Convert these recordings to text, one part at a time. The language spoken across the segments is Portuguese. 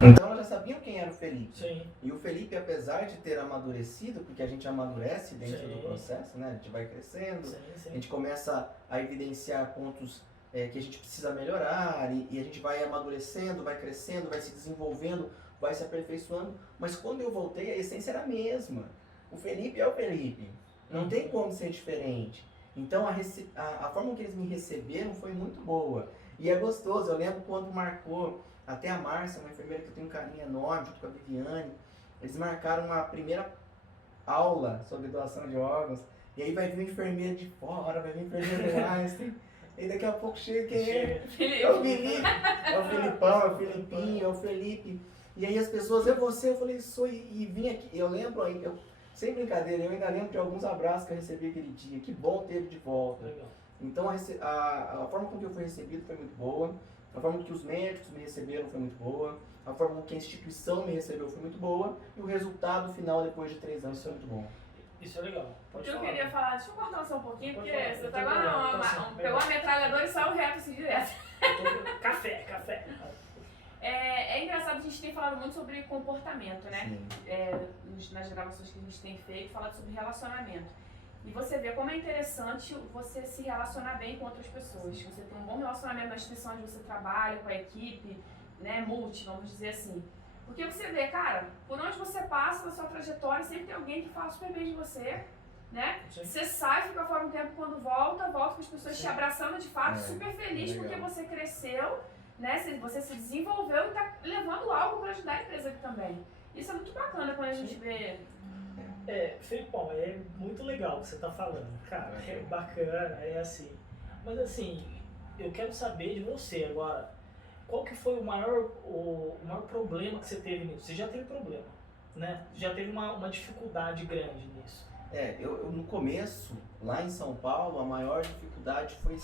Então elas já sabiam quem era o Felipe. Sim. E o Felipe, apesar de ter amadurecido, porque a gente amadurece dentro Sim. do processo, né? A gente vai crescendo, Sim. a gente começa a evidenciar pontos que a gente precisa melhorar, e a gente vai amadurecendo, vai crescendo, vai se desenvolvendo, vai se aperfeiçoando. Mas quando eu voltei, a essência era a mesma. O Felipe é o Felipe. Não tem como ser diferente. Então a forma que eles me receberam foi muito boa. E é gostoso, eu lembro quando marcou, até a Márcia, uma enfermeira que eu tenho um carinho enorme, junto com a Viviane, eles marcaram uma primeira aula sobre doação de órgãos, e aí vai vir um enfermeiro de fora, vai vir um enfermeiro do Einstein, e daqui a pouco chega quem é? É o Felipe, é o Filipão, é o Filipinho, é o Felipe. E aí as pessoas, é você? Eu falei, sou, e vim aqui, eu lembro aí, sem brincadeira, eu ainda lembro de alguns abraços que eu recebi aquele dia, que bom ter ele de volta. Legal. Então a forma com que eu fui recebido foi muito boa, a forma que os médicos me receberam foi muito boa, a forma com que a instituição me recebeu foi muito boa, e o resultado final depois de 3 anos foi muito bom. Isso é legal. Pode Eu falar. queria falar, deixa eu cortar só um pouquinho, Pode porque falar, você não tá tem agora problema, pegou a metralhadora e saiu reto assim direto. Café. É engraçado, a gente tem falado muito sobre comportamento, né? Sim. Nas gravações que a gente tem feito, falado sobre relacionamento. E você vê como é interessante você se relacionar bem com outras pessoas. Você ter um bom relacionamento na instituição onde você trabalha, com a equipe, né, multi, vamos dizer assim. Porque você vê, cara, por onde você passa na sua trajetória, sempre tem alguém que fala super bem de você, né? Sim. Você sai, fica fora um tempo, quando volta com as pessoas te abraçando de fato, super feliz legal. porque você cresceu, né? Você se desenvolveu e está levando algo para ajudar a empresa aqui também. Isso é muito bacana quando a gente vê. Felipão, é muito legal o que você tá falando. Cara, é bacana, é assim. Mas assim, eu quero saber de você agora. Qual que foi o maior problema que você teve nisso? Você já teve problema, né? Já teve uma dificuldade grande nisso. Eu no começo, lá em São Paulo, a maior dificuldade foi...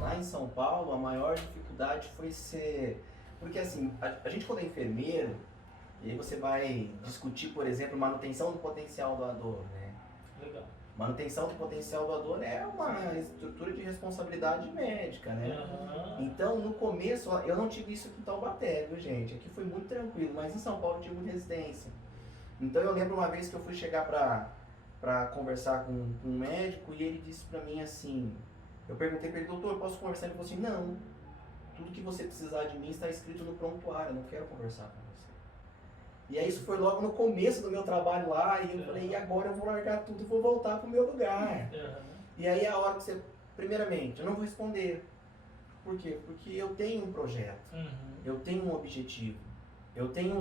Lá em São Paulo, a maior dificuldade foi ser... Porque assim, a gente quando é enfermeiro, e aí você vai discutir, por exemplo, manutenção do potencial doador, né? Legal. Manutenção do potencial doador é uma estrutura de responsabilidade médica, né? Uhum. Então, no começo, eu não tive isso aqui em Taubaté, viu, gente? Aqui foi muito tranquilo, mas em São Paulo eu tive muita resistência. Então, eu lembro uma vez que eu fui chegar pra conversar com um médico e ele disse pra mim assim... Eu perguntei pra ele, doutor, posso conversar? Ele falou assim, não. Tudo que você precisar de mim está escrito no prontuário, eu não quero conversar com você. E aí isso foi logo no começo do meu trabalho lá, e eu falei, e agora eu vou largar tudo e vou voltar pro meu lugar. E aí a hora que você, primeiramente, eu não vou responder. Por quê? Porque eu tenho um projeto, eu tenho um objetivo, eu tenho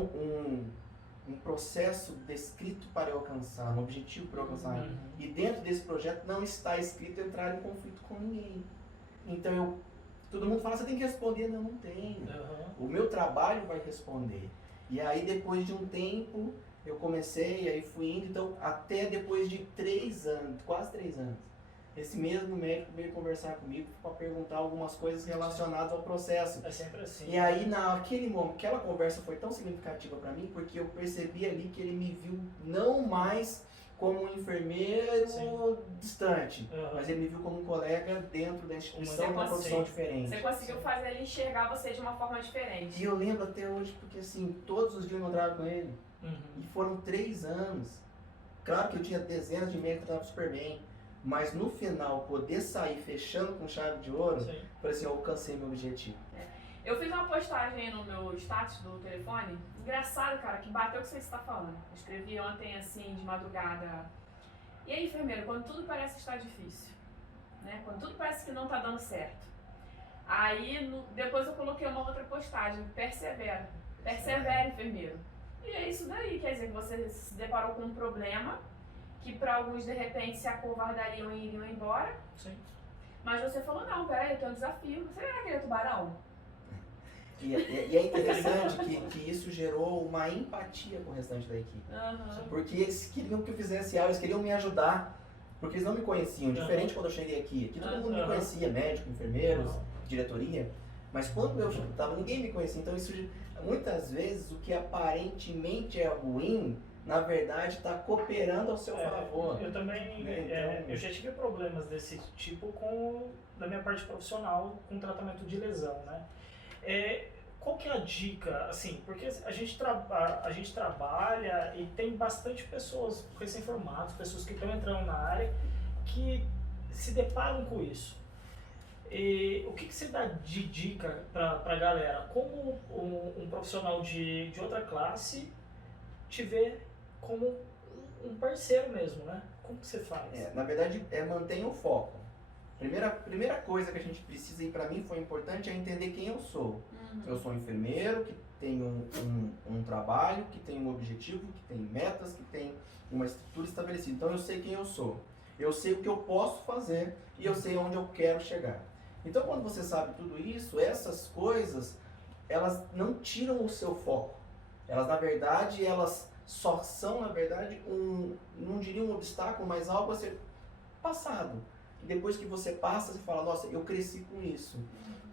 um processo descrito para eu alcançar, um objetivo para eu alcançar. E dentro desse projeto não está escrito entrar em conflito com ninguém. Então todo mundo fala, você tem que responder. Não, não tenho. O meu trabalho vai responder. E aí depois de um tempo eu comecei, aí fui indo, então até depois de 3 anos, quase 3 anos, esse mesmo médico veio conversar comigo para perguntar algumas coisas relacionadas ao processo. É sempre assim. E aí naquele momento, aquela conversa foi tão significativa para mim, porque eu percebi ali que ele me viu não mais como um enfermeiro distante, mas ele me viu como um colega dentro da instituição com uma profissão diferente. Você conseguiu fazer ele enxergar você de uma forma diferente. E eu lembro até hoje, porque assim, todos os dias eu encontrava com ele. E foram 3 anos. Claro que eu tinha dezenas de médicos que estavam super bem, mas no final, poder sair fechando com chave de ouro, falei assim, eu alcancei meu objetivo. Eu fiz uma postagem no meu status do telefone, engraçado, cara, que bateu o que você está falando. Eu escrevi ontem, assim, de madrugada. E aí, enfermeiro, quando tudo parece estar difícil, né? Quando tudo parece que não está dando certo. Aí, depois eu coloquei uma outra postagem, persevera, enfermeiro. E é isso daí, quer dizer que você se deparou com um problema, que para alguns, de repente, se acovardariam e iriam embora. Mas você falou, não, peraí, eu tenho um desafio. Você era aquele tubarão? E é interessante que isso gerou uma empatia com o restante da equipe. Porque eles queriam que eu fizesse algo, eles queriam me ajudar, porque eles não me conheciam. Diferente quando eu cheguei aqui. Aqui todo mundo me conhecia, médico, enfermeiros, diretoria. Mas quando eu estava, ninguém me conhecia. Então muitas vezes o que aparentemente é ruim, na verdade está cooperando ao seu favor. Eu também, Então, eu já tive problemas desse tipo da minha parte profissional com tratamento de lesão, né? Qual que é a dica, assim, porque a gente trabalha e tem bastante pessoas recém-formadas, pessoas que estão entrando na área, que se deparam com isso. E o que você dá de dica para a galera? Como um profissional de outra classe te vê como um parceiro mesmo, né? Como que você faz? Na verdade, mantenha o foco. Primeira coisa que a gente precisa, e para mim foi importante, é entender quem eu sou. Eu sou um enfermeiro que tem um trabalho, que tem um objetivo, que tem metas, que tem uma estrutura estabelecida. Então eu sei quem eu sou. Eu sei o que eu posso fazer e eu sei onde eu quero chegar. Então quando você sabe tudo isso, essas coisas, elas não tiram o seu foco. Elas, na verdade, só são, na verdade, não diria um obstáculo, mas algo a ser passado. E depois que você passa, você fala, nossa, eu cresci com isso.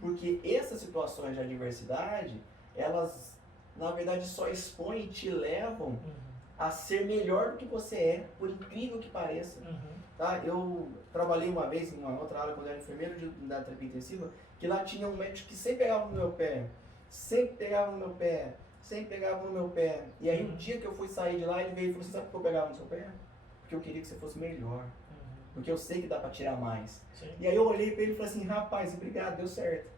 Porque essas situações de adversidade, elas, na verdade, só expõem e te levam a ser melhor do que você é, por incrível que pareça. Tá? Eu trabalhei uma vez em uma outra área, quando eu era enfermeiro da terapia intensiva, que lá tinha um médico que sempre pegava no meu pé, sempre pegava no meu pé, sempre pegava no meu pé. E aí, o dia que eu fui sair de lá, ele veio e falou, você sabe por que eu pegava no seu pé? Porque eu queria que você fosse melhor. Porque eu sei que dá pra tirar mais. Sim. E aí eu olhei pra ele e falei assim, rapaz, obrigado, deu certo.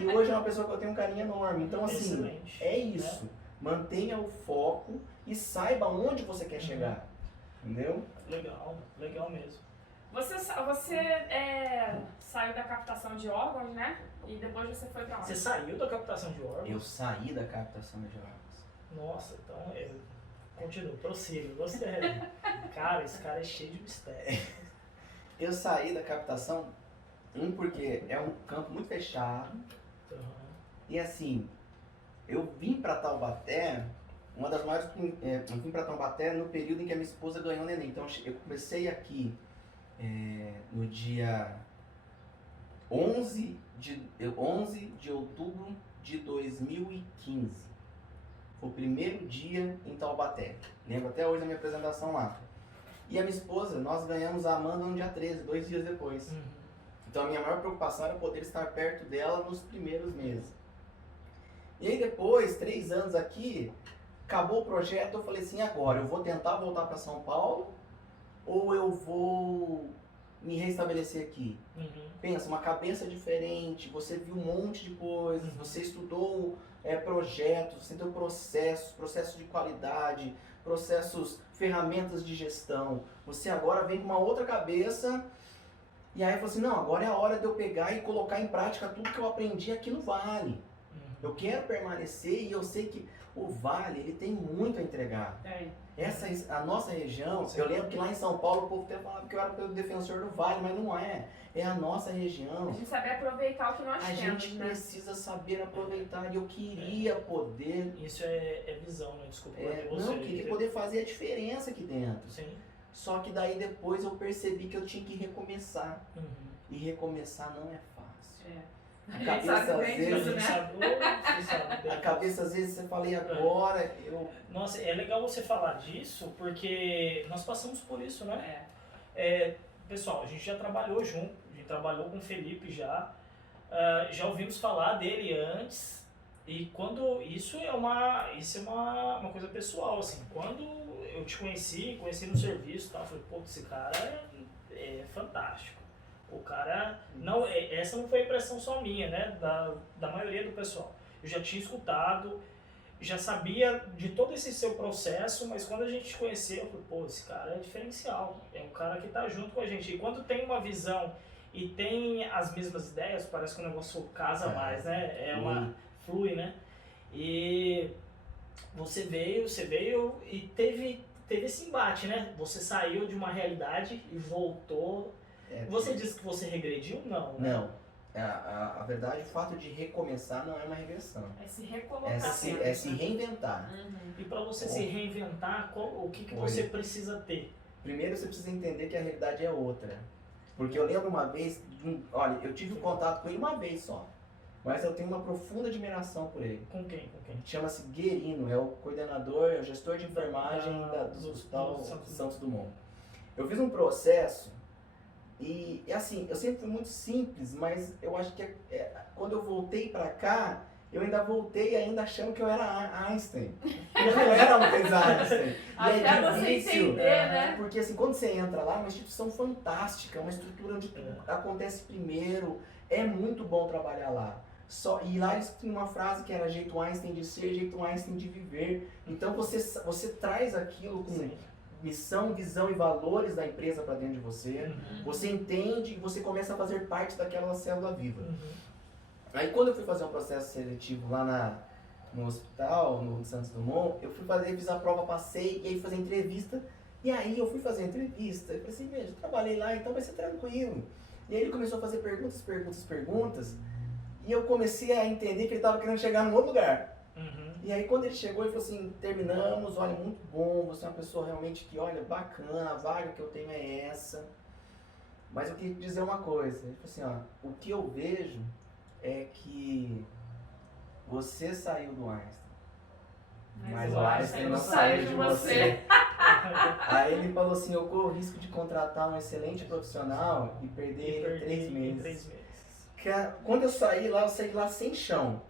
E hoje é uma pessoa que eu tenho um carinho enorme. Então assim, Excelente. é isso. Mantenha o foco e saiba onde você quer chegar. Entendeu? Legal mesmo. Você saiu da captação de órgãos, né? E depois você foi pra onde? Você saiu da captação de órgãos? Eu saí da captação de órgãos. Nossa, então continua, prossiga. Cara, esse cara é cheio de mistério. Eu saí da captação, porque é um campo muito fechado. E assim, eu vim pra Taubaté, uma das maiores. Eu vim pra Taubaté no período em que a minha esposa ganhou o neném. Então eu comecei aqui no dia 11 de outubro de 2015. Foi o primeiro dia em Taubaté. Lembro até hoje da minha apresentação lá. E a minha esposa, nós ganhamos a Amanda no dia 13, 2 dias depois. Então a minha maior preocupação era poder estar perto dela nos primeiros meses. E aí depois, 3 anos aqui, acabou o projeto, eu falei assim, agora eu vou tentar voltar para São Paulo ou eu vou me restabelecer aqui? Pensa, uma cabeça diferente, você viu um monte de coisas, você estudou projetos, você tem processos de qualidade, ferramentas de gestão. Você agora vem com uma outra cabeça e aí falou assim, não, agora é a hora de eu pegar e colocar em prática tudo que eu aprendi aqui no Vale. Eu quero permanecer e eu sei que o Vale, ele tem muito a entregar. A nossa região, eu lembro que lá em São Paulo o povo até falava que eu era pelo defensor do Vale, mas não é. É a nossa região. A gente saber aproveitar o que nós temos, A gente precisa saber aproveitar e eu queria poder... Isso é visão, né? Desculpa. Eu queria poder fazer a diferença aqui dentro. Sim. Só que daí depois eu percebi que eu tinha que recomeçar. E recomeçar não é fácil. A cabeça às vezes você fala, e agora? Nossa, é legal você falar disso, porque nós passamos por isso, né? Pessoal, a gente já trabalhou junto, a gente trabalhou com o Felipe já ouvimos falar dele antes, e quando isso é uma coisa pessoal, assim, quando eu te conheci no serviço, tá, eu falei, pô, esse cara é fantástico. O cara, essa não foi impressão só minha, né, da maioria do pessoal. Eu já tinha escutado, já sabia de todo esse seu processo, mas quando a gente te conheceu, eu falei, pô, esse cara é diferencial, é um cara que tá junto com a gente. E quando tem uma visão e tem as mesmas ideias, parece que o negócio casa mais, né, flui, né. E você veio e teve esse embate, né, você saiu de uma realidade e voltou. Você disse que você regrediu? Não. Né? Não. A verdade, o fato de recomeçar não é uma regressão. É se recolocar. É se reinventar. E para você se reinventar, o que você precisa ter? Primeiro você precisa entender que a realidade é outra. Porque eu lembro uma vez, olha, eu tive contato com ele uma vez só. mas eu tenho uma profunda admiração por ele. Com quem? Com quem? Chama-se Guerino, é o coordenador, é o gestor de enfermagem do Hospital Santos Dumont. Eu fiz um processo e assim, eu sempre fui muito simples, mas eu acho que quando eu voltei pra cá, eu ainda voltei ainda achando que eu era Einstein. Eu não era mais Einstein. E Até você entender, né? Porque assim, quando você entra lá, é uma instituição fantástica, uma estrutura onde tudo acontece primeiro, é muito bom trabalhar lá. E lá eles tinham uma frase que era jeito Einstein de ser, jeito Einstein de viver. Então você traz aquilo com missão, visão e valores da empresa para dentro de você. Você entende e você começa a fazer parte daquela célula viva. Aí quando eu fui fazer um processo seletivo lá no hospital, no Santos Dumont, fiz a prova, passei, e aí fazer entrevista. E aí eu fui fazer a entrevista, eu falei assim, veja, eu trabalhei lá, então vai ser tranquilo. E aí ele começou a fazer perguntas, e eu comecei a entender que ele estava querendo chegar num outro lugar. E aí quando ele chegou, ele falou assim, terminamos, olha, muito bom, você é uma pessoa realmente que, olha, bacana, a vaga que eu tenho é essa. Mas eu queria te dizer uma coisa, ele falou assim, ó, o que eu vejo é que você saiu do Einstein, mas o Einstein não saiu de você. Aí ele falou assim, eu corro o risco de contratar um excelente profissional e perder ele em 3 meses. Quando eu saí lá sem chão.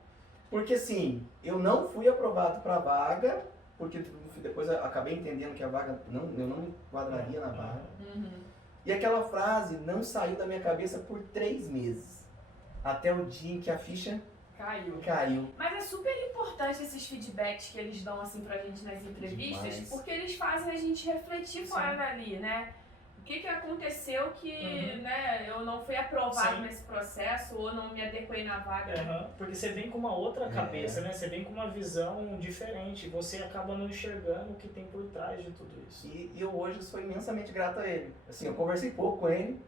Porque assim, eu não fui aprovado para a vaga, porque depois eu acabei entendendo que a vaga, eu não me enquadraria na vaga. E aquela frase não saiu da minha cabeça por 3 meses. Até o dia em que a ficha caiu. Mas é super importante esses feedbacks que eles dão assim pra gente nas entrevistas, Demais. porque eles fazem a gente refletir fora dali, né? O que aconteceu que né, eu não fui aprovado nesse processo ou não me adequei na vaga. Porque você vem com uma outra cabeça, né? Você vem com uma visão diferente, você acaba não enxergando o que tem por trás de tudo isso. E eu hoje sou imensamente grato a ele. Assim, eu conversei pouco com ele,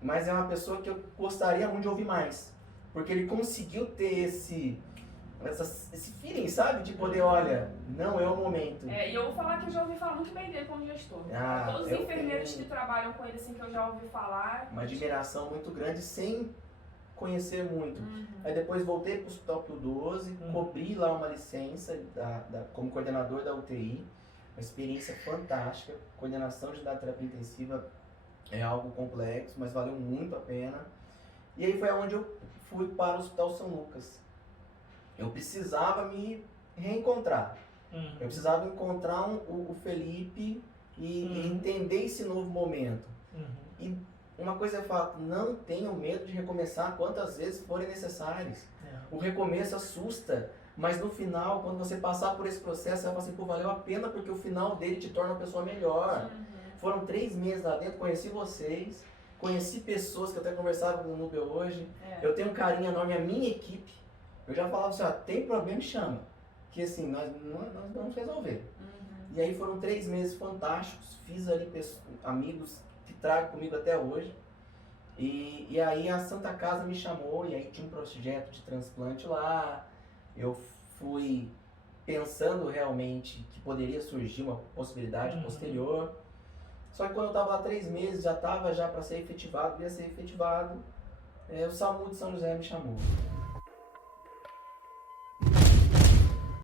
mas é uma pessoa que eu gostaria muito de ouvir mais. Porque ele conseguiu ter esse feeling, sabe? De poder, olha, não é o momento. E eu vou falar que eu já ouvi falar muito bem dele como gestor. Todos os enfermeiros que trabalham com ele, assim, que eu já ouvi falar. Uma admiração muito grande, sem conhecer muito. Aí depois voltei para o Hospital Pio 12, cobri lá uma licença como coordenador da UTI. Uma experiência fantástica. Coordenação de terapia intensiva é algo complexo, mas valeu muito a pena. E aí foi onde eu fui para o Hospital São Lucas. Eu precisava me reencontrar. Eu precisava encontrar o Felipe e entender esse novo momento. E uma coisa é fato, não tenham medo de recomeçar quantas vezes forem necessárias. O recomeço assusta, mas no final, quando você passar por esse processo, você vai falar assim, pô, valeu a pena porque o final dele te torna uma pessoa melhor. Foram 3 meses lá dentro, conheci vocês, conheci pessoas que eu até conversava no Nubia hoje. Eu tenho um carinho enorme, a minha equipe. Eu já falava assim, tem problema, me chama. Que assim, nós vamos resolver. E aí foram 3 meses fantásticos, fiz ali amigos que trago comigo até hoje. E aí a Santa Casa me chamou, e aí tinha um projeto de transplante lá. Eu fui pensando realmente que poderia surgir uma possibilidade posterior. Só que quando eu estava lá 3 meses, já estava para ser efetivado, ia ser efetivado. O SAMU de São José me chamou.